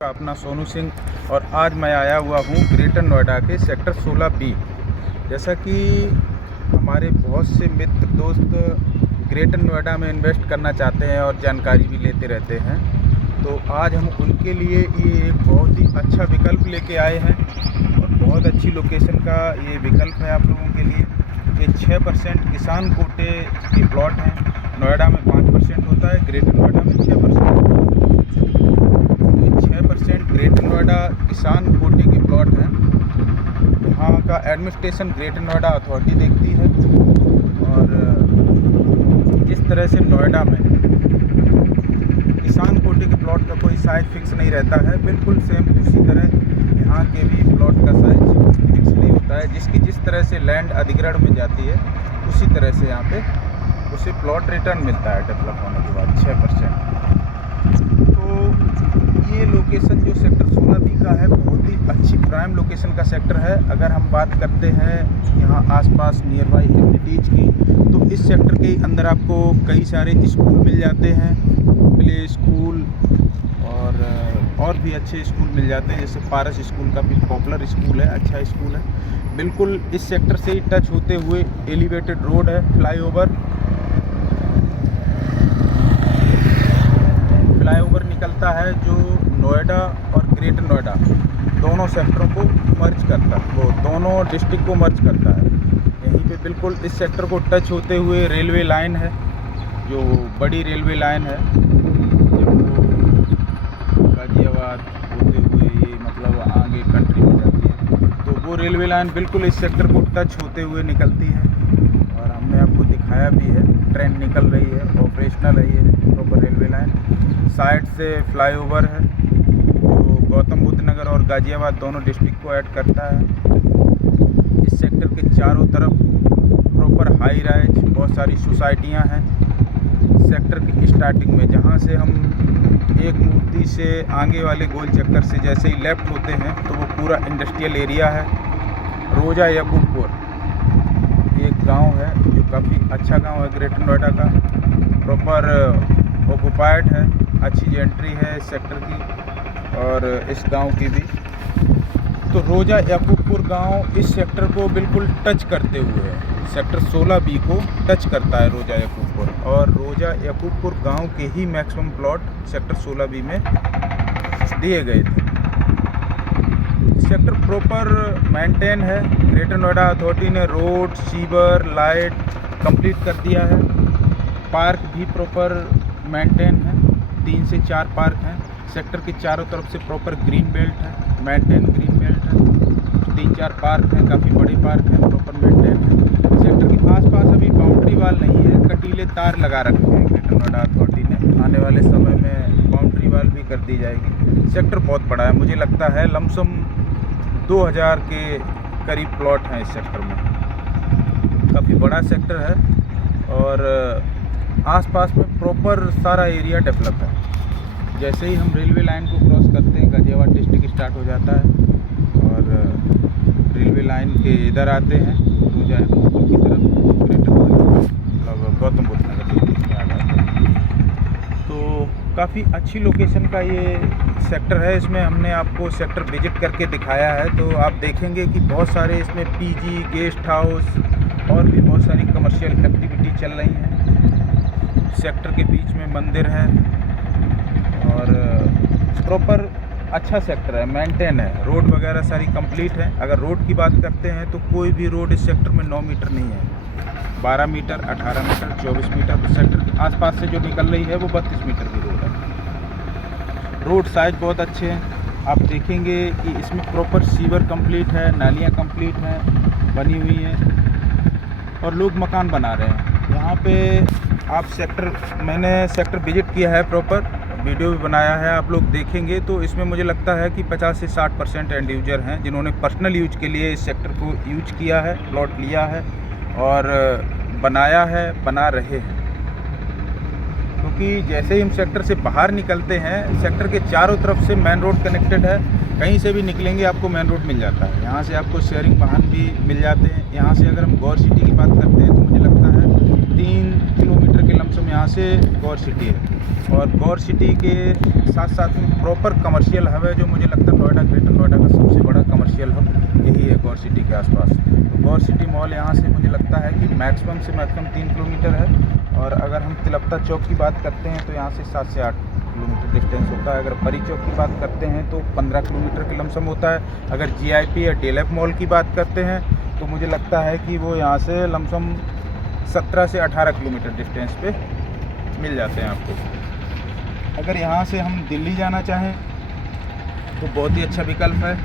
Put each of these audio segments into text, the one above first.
अपना सोनू सिंह और आज मैं आया हुआ हूँ ग्रेटर नोएडा के सेक्टर 16B। जैसा कि हमारे बहुत से मित्र दोस्त ग्रेटर नोएडा में इन्वेस्ट करना चाहते हैं और जानकारी भी लेते रहते हैं, तो आज हम उनके लिए ये एक बहुत ही अच्छा विकल्प लेके आए हैं और बहुत अच्छी लोकेशन का ये विकल्प है आप लोगों के लिए। ये 6% किसान कोटे के प्लॉट हैं। नोएडा में 5% होता है, ग्रेटर नोएडा में 6%। 6% ग्रेटर नोएडा किसान कोटे के प्लॉट हैं। यहाँ का एडमिनिस्ट्रेशन ग्रेटर नोएडा अथॉरिटी देखती है और जिस तरह से नोएडा में किसान कोटे के प्लॉट का कोई साइज फिक्स नहीं रहता है, बिल्कुल सेम उसी तरह यहाँ के भी प्लॉट का साइज फिक्स नहीं होता है। जिसकी जिस तरह से लैंड अधिग्रहण में जाती है उसी तरह से यहाँ पे उसे प्लॉट रिटर्न मिलता है डेवलप होने के बाद 6%। तो ये लोकेशन जो सेक्टर 16B का है बहुत ही अच्छी प्राइम लोकेशन का सेक्टर है। अगर हम बात करते हैं यहाँ आसपास नियर बाई एमिनिटीज़ की, तो इस सेक्टर के अंदर आपको कई सारे स्कूल मिल जाते हैं, प्ले स्कूल और भी अच्छे स्कूल मिल जाते हैं। जैसे पारस स्कूल काफ़ी पॉपुलर स्कूल है, अच्छा स्कूल है। बिल्कुल इस सेक्टर से ही टच होते हुए एलिवेटेड रोड है, फ्लाईओवर निकलता है जो नोएडा और ग्रेटर नोएडा दोनों सेक्टरों को मर्ज करता है, वो दोनों डिस्ट्रिक्ट को मर्ज करता है। यहीं पे बिल्कुल इस सेक्टर को टच होते हुए रेलवे लाइन है, जो बड़ी रेलवे लाइन है, गाजियाबाद होते हुए ये मतलब आगे कंट्री में जाती है। तो वो रेलवे लाइन बिल्कुल इस सेक्टर को टच होते हुए निकलती है और हमने आपको दिखाया भी है। ट्रेन निकल रही है, ऑपरेशनल है ये प्रॉपर रेलवे लाइन। साइड से फ्लाईओवर है जो गौतम बुद्ध नगर और गाजियाबाद दोनों डिस्ट्रिक्ट को ऐड करता है। इस सेक्टर के चारों तरफ प्रॉपर हाई राइज बहुत सारी सोसाइटियां हैं। सेक्टर की स्टार्टिंग में जहां से हम एक मूर्ति से आगे वाले गोल चक्कर से जैसे ही लेफ़्ट होते हैं तो वो पूरा इंडस्ट्रियल एरिया है। रोजा याकूबपुर एक गांव है जो काफ़ी अच्छा गांव है ग्रेटर नोएडा का, प्रॉपर ऑक्युपाइड है, अच्छी एंट्री है इस सेक्टर की और इस गांव की भी। तो रोजा याकूबपुर गांव इस सेक्टर को बिल्कुल टच करते हुए है, सेक्टर 16B को टच करता है रोजा याकूबपुर, और रोजा याकूबपुर गांव के ही मैक्सिमम प्लॉट सेक्टर 16B में दिए गए थे। सेक्टर प्रॉपर मेंटेन है। ग्रेटर नोएडा अथॉरिटी ने रोड, सीवर, लाइट कंप्लीट कर दिया है। पार्क भी प्रॉपर मेंटेन है, 3 से 4 पार्क हैं। सेक्टर के चारों तरफ से प्रॉपर ग्रीन बेल्ट है, मेंटेन ग्रीन बेल्ट है। 3-4 पार्क हैं, काफ़ी बड़े पार्क हैं, प्रॉपर मेंटेन है। सेक्टर के आसपास अभी बाउंड्री वाल नहीं है, कटीले तार लगा रखे हैं ग्रेटर नोएडा अथॉरिटी ने। आने वाले समय में बाउंड्री वाल भी कर दी जाएगी। सेक्टर बहुत बड़ा है, मुझे लगता है लमसम 2000 के करीब प्लॉट हैं इस सेक्टर में। काफ़ी बड़ा सेक्टर है और आसपास में प्रॉपर सारा एरिया डेवलप है। जैसे ही हम रेलवे लाइन को क्रॉस करते हैं गाजियाबाद डिस्ट्रिक्ट स्टार्ट हो जाता है और रेलवे लाइन के इधर आते हैं रोजा याकूबपुर की तरफ, ग्रेटर नोएडा मतलब गौतम बुद्ध नगर डिस्ट्रिक्ट में आ जाते हैं। तो काफ़ी अच्छी लोकेशन का ये सेक्टर है। इसमें हमने आपको सेक्टर विजिट करके दिखाया है, तो आप देखेंगे कि बहुत सारे इसमें पीजी, गेस्ट हाउस और भी बहुत सारी कमर्शियल एक्टिविटी चल रही हैं। सेक्टर के बीच में मंदिर है और प्रॉपर अच्छा सेक्टर है, मेंटेन है। रोड वगैरह सारी कंप्लीट है। अगर रोड की बात करते हैं तो कोई भी रोड इस सेक्टर में 9 मीटर नहीं है, 12 मीटर, 18 मीटर, 24 मीटर। तो सेक्टर के आसपास से जो निकल रही है वो 32 मीटर की रोड है। रोड साइज बहुत अच्छे हैं। आप देखेंगे कि इसमें प्रॉपर सीवर कंप्लीट है, नालियाँ कंप्लीट हैं, बनी हुई हैं और लोग मकान बना रहे हैं यहाँ पे। आप मैंने सेक्टर विजिट किया है, प्रॉपर वीडियो भी बनाया है, आप लोग देखेंगे तो इसमें मुझे लगता है कि 50 से 60% एंड यूजर हैं जिन्होंने पर्सनल यूज के लिए इस सेक्टर को यूज किया है, प्लॉट लिया है और बनाया है, बना रहे हैं। क्योंकि जैसे ही हम सेक्टर से बाहर निकलते हैं, सेक्टर के चारों तरफ से मेन रोड कनेक्टेड है। कहीं से भी निकलेंगे आपको मेन रोड मिल जाता है। यहाँ से आपको शेयरिंग वाहन भी मिल जाते हैं। यहाँ से अगर हम गौर सिटी की बात करते हैं तो मुझे लगता है 3 किलोमीटर के लमसम यहाँ से गौर सिटी है। और गौर सिटी के साथ साथ में प्रॉपर कमर्शियल हब है, जो मुझे लगता है नोएडा, ग्रेटर नोएडा का सबसे बड़ा कमर्शियल हब यही है गौर सिटी के आसपास। तो गौर सिटी मॉल यहाँ से मुझे लगता है कि मैक्सिमम से मैक्सिमम 3 किलोमीटर है। और अगर हम तिलप्ता चौक की बात करते हैं तो यहाँ से 7 से 8 किलोमीटर डिस्टेंस होता है। अगर परी चौक की बात करते हैं तो 15 किलोमीटर के लमसम होता है। अगर GIP या DLF मॉल की बात करते हैं तो मुझे लगता है कि वो यहाँ से लमसम 17 से 18 किलोमीटर डिस्टेंस पे मिल जाते हैं आपको। अगर यहाँ से हम दिल्ली जाना चाहें तो बहुत ही अच्छा विकल्प है।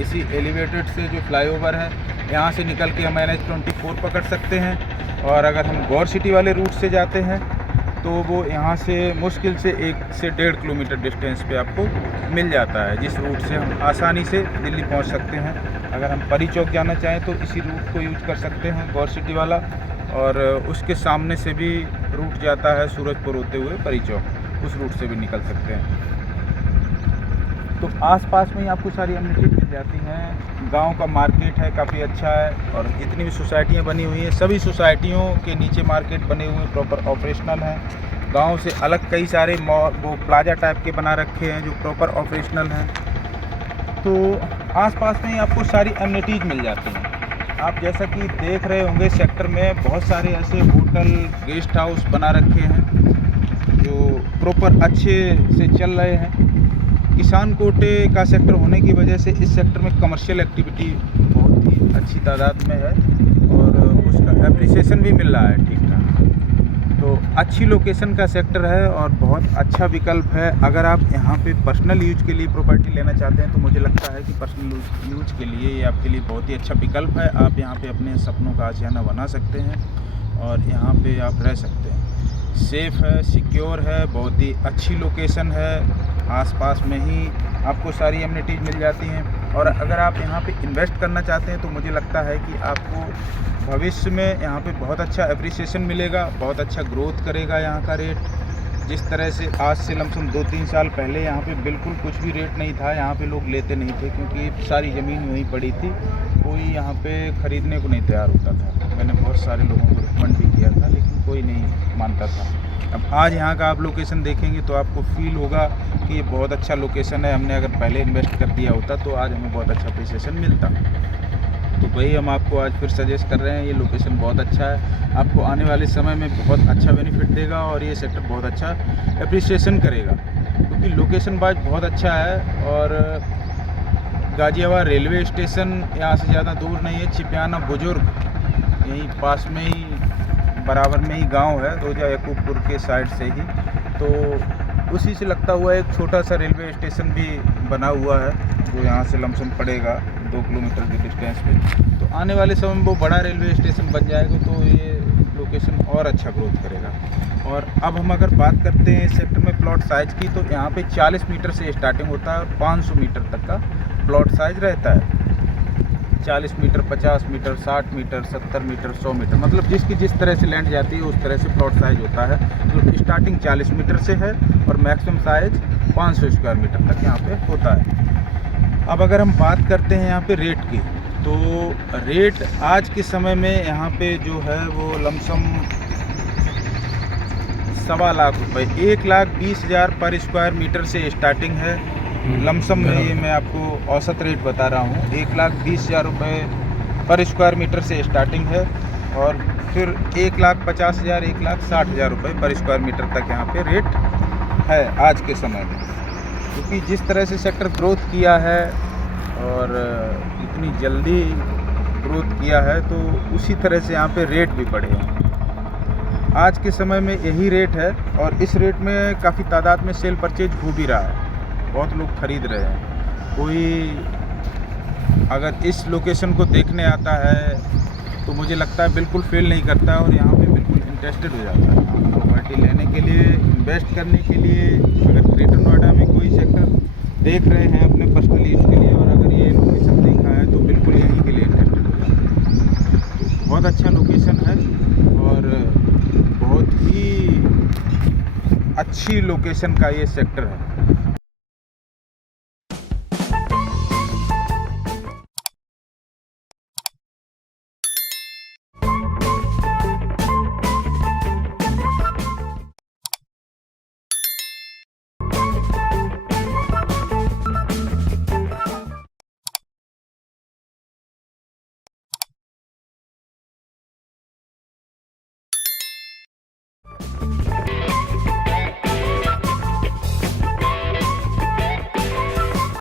इसी एलिवेटेड से जो फ्लाईओवर है यहाँ से निकल के हम NH-24 पकड़ सकते हैं। और अगर हम गौर सिटी वाले रूट से जाते हैं तो वो यहाँ से मुश्किल से 1 से 1.5 किलोमीटर डिस्टेंस पे आपको मिल जाता है, जिस रूट से हम आसानी से दिल्ली पहुँच सकते हैं। अगर हम परी चौक जाना चाहें तो इसी रूट को यूज कर सकते हैं, गौर सिटी वाला। और उसके सामने से भी रूट जाता है सूरजपुर होते हुए परी चौक, उस रूट से भी निकल सकते हैं। तो आसपास में ही आपको सारी अम्यूनिटीज मिल जाती हैं। गांव का मार्केट है, काफ़ी अच्छा है। और जितनी भी सोसाइटियाँ बनी हुई हैं सभी सोसाइटियों के नीचे मार्केट बने हुए हैं, प्रॉपर ऑपरेशनल हैं। गांव से अलग कई सारे वो प्लाजा टाइप के बना रखे हैं जो प्रॉपर ऑपरेशनल हैं। तो आसपास में ही आपको सारी अम्यूनिटीज मिल जाती हैं। आप जैसा कि देख रहे होंगे सेक्टर में बहुत सारे ऐसे होटल, गेस्ट हाउस बना रखे हैं जो प्रॉपर अच्छे से चल रहे हैं। किसान कोटे का सेक्टर होने की वजह से इस सेक्टर में कमर्शियल एक्टिविटी बहुत ही अच्छी तादाद में है और उसका एप्रिसिएशन भी मिल रहा है ठीक ठाक। तो अच्छी लोकेशन का सेक्टर है और बहुत अच्छा विकल्प है। अगर आप यहाँ पे पर्सनल यूज के लिए प्रॉपर्टी लेना चाहते हैं तो मुझे लगता है कि पर्सनल यूज के लिए ये आपके लिए बहुत ही अच्छा विकल्प है। आप यहाँ पे अपने सपनों का आशियाना बना सकते हैं और यहाँ पे आप रह सकते हैं। सेफ़ है, सिक्योर है, बहुत ही अच्छी लोकेशन है। आसपास में ही आपको सारी अम्यूनिटीज़ मिल जाती हैं। और अगर आप यहाँ पे इन्वेस्ट करना चाहते हैं तो मुझे लगता है कि आपको भविष्य में यहाँ पे बहुत अच्छा एप्रिसिएशन मिलेगा, बहुत अच्छा ग्रोथ करेगा यहाँ का रेट। जिस तरह से आज से लमसम 2-3 साल पहले यहाँ पे बिल्कुल कुछ भी रेट नहीं था, यहाँ पे लोग लेते नहीं थे क्योंकि सारी ज़मीन वहीं पड़ी थी, कोई यहाँ पे ख़रीदने को नहीं तैयार होता था। मैंने बहुत सारे लोगों को रिकमेंड भी किया था लेकिन कोई नहीं मानता था। अब आज यहाँ का आप लोकेशन देखेंगे तो आपको फील होगा कि ये बहुत अच्छा लोकेशन है। हमने अगर पहले इन्वेस्ट कर दिया होता तो आज हमें बहुत अच्छा एप्रिसिएशन मिलता। तो वही हम आपको आज फिर सजेस्ट कर रहे हैं। ये लोकेशन बहुत अच्छा है, आपको आने वाले समय में बहुत अच्छा बेनिफिट देगा और ये सेक्टर बहुत अच्छा एप्रिसिएशन करेगा क्योंकि लोकेशन वाइज बहुत अच्छा है। और गाज़ियाबाद रेलवे स्टेशन यहाँ से ज़्यादा दूर नहीं है। चिपियाना बुजुर्ग यहीं पास में ही बराबर में ही गांव है, रोजा यकूबपुर के साइड से ही। तो उसी से लगता हुआ एक छोटा सा रेलवे स्टेशन भी बना हुआ है जो यहाँ से लमसम पड़ेगा 2 किलोमीटर के डिस्टेंस पे। तो आने वाले समय में वो बड़ा रेलवे स्टेशन बन जाएगा तो ये लोकेशन और अच्छा ग्रोथ करेगा। और अब हम अगर बात करते हैं इस सेक्टर में प्लॉट साइज़ की तो यहाँ पे 40 मीटर से स्टार्टिंग होता है और 500 मीटर तक का प्लॉट साइज़ रहता है। 40 metre, 50 metre, 60 metre, 70 metre, 100 metre, मतलब जिसकी जिस तरह से लैंड जाती है उस तरह से प्लॉट साइज़ होता है। तो स्टार्टिंग 40 मीटर से है और मैक्सिमम साइज़ 500 स्क्वायर मीटर तक यहाँ पे होता है। अब अगर हम बात करते हैं यहाँ पे रेट की तो रेट आज के समय में यहाँ पे जो है वो लमसम 1.25 लाख रुपये, 1,20,000 पर स्क्वायर मीटर से स्टार्टिंग है। लमसम में ये मैं आपको औसत रेट बता रहा हूँ, 1,20,000 रुपये पर स्क्वायर मीटर से स्टार्टिंग है और फिर 1,50,000, 1,60,000 रुपये पर स्क्वायर मीटर तक यहाँ पे रेट है आज के समय में। क्योंकि जिस तरह से सेक्टर ग्रोथ किया है और इतनी जल्दी ग्रोथ किया है तो उसी तरह से यहाँ पे रेट भी बढ़े हैं। आज के समय में यही रेट है और इस रेट में काफ़ी तादाद में सेल परचेज हो भी रहा है, बहुत लोग ख़रीद रहे हैं। कोई अगर इस लोकेशन को देखने आता है तो मुझे लगता है बिल्कुल फेल नहीं करता है और यहाँ पे बिल्कुल इंटरेस्टेड हो जाता है प्रॉपर्टी लेने के लिए, इन्वेस्ट करने के लिए। अगर ग्रेटर नोएडा में कोई सेक्टर देख रहे हैं अपने पर्सनल यूज़ के लिए और अगर ये लोकेशन देखा है तो बिल्कुल यहीं के लिए इंटरेस्टेड हो जाता है। तो बहुत अच्छा लोकेशन है और बहुत ही अच्छी लोकेशन का ये सेक्टर है।